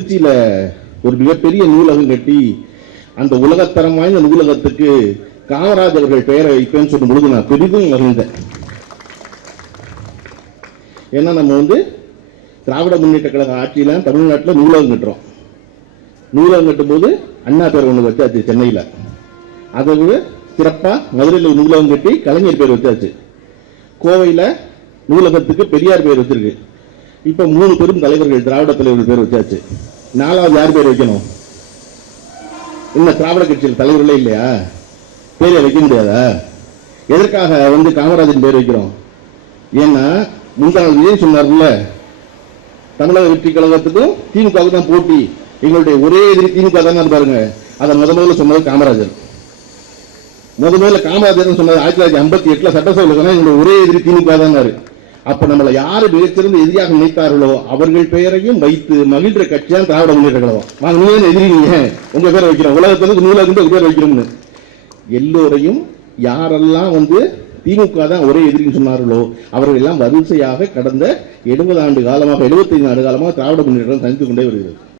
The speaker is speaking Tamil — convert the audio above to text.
திருச்சியில ஒரு மிகப்பெரிய நூலகம் கட்டி அந்த உலகத்தரம் வாய்ந்த நூலகத்துக்கு காமராஜ் அவர்கள் பெயரை வைப்பேன்னு சொல்லும் பொழுது நான் பெரிதும் மகிழ்ந்தேன். ஏன்னா நம்ம திராவிட முன்னேற்ற கழக ஆட்சியில தமிழ்நாட்டில் நூலகம் கட்டுறோம். நூலகம் கட்டும் போது அண்ணா பேர் ஒன்று வச்சாச்சு சென்னையில். அதை விட சிறப்பா மதுரையில் நூலகம் கட்டி கலைஞர் பேர் வச்சாச்சு. கோவையில் நூலகத்துக்கு பெரியார் பேர் வச்சிருக்கு. இப்ப 3 பெரும் தலைவர்கள் திராவிட தலைவர்கள் பேர் வச்சாச்சு. 4வது யார் பேர் வைக்கணும்? இன்னும் திராவிட கட்சியில் தலைவர்களே இல்லையா? பேரை வைக்க முடியாதா? எதற்காக காமராஜன் பேர் வைக்கிறோம்? ஏன்னா முந்தாள் விஜய் சொன்னார்ல, தமிழக வெற்றி கழகத்துக்கும் திமுக தான் போட்டி, எங்களுடைய ஒரே எதிரி திமுக தான் பாருங்க. அதை முதல்ல சொன்னது காமராஜர். முதல்ல காமராஜர் சொன்னது 1958 சட்டசபையில் சொன்னா எங்களுடைய ஒரே எதிரி திமுக தான். அப்ப நம்மளை யாரு மிகச்சிறந்த எதிரியாக நினைத்தார்களோ அவர்கள் பெயரையும் வைத்து மகிழ்ற கட்சி தான் திராவிட முன்னேற்ற கழகம். வாங்க, நீங்க எதிரி, நீங்க உங்க பேரை வைக்கிறோம், உலகத்துக்கு நூலகம் பேர் வைக்கிறோம்னு எல்லோரையும் யாரெல்லாம் திமுக தான் ஒரே எதிரின்னு சொன்னார்களோ அவர்கள் எல்லாம் வரிசையாக கடந்த 70 ஆண்டு காலமாக 75 ஆண்டு காலமாக திராவிட முன்னேற்றம் தனித்துக் கொண்டே வருகிறது.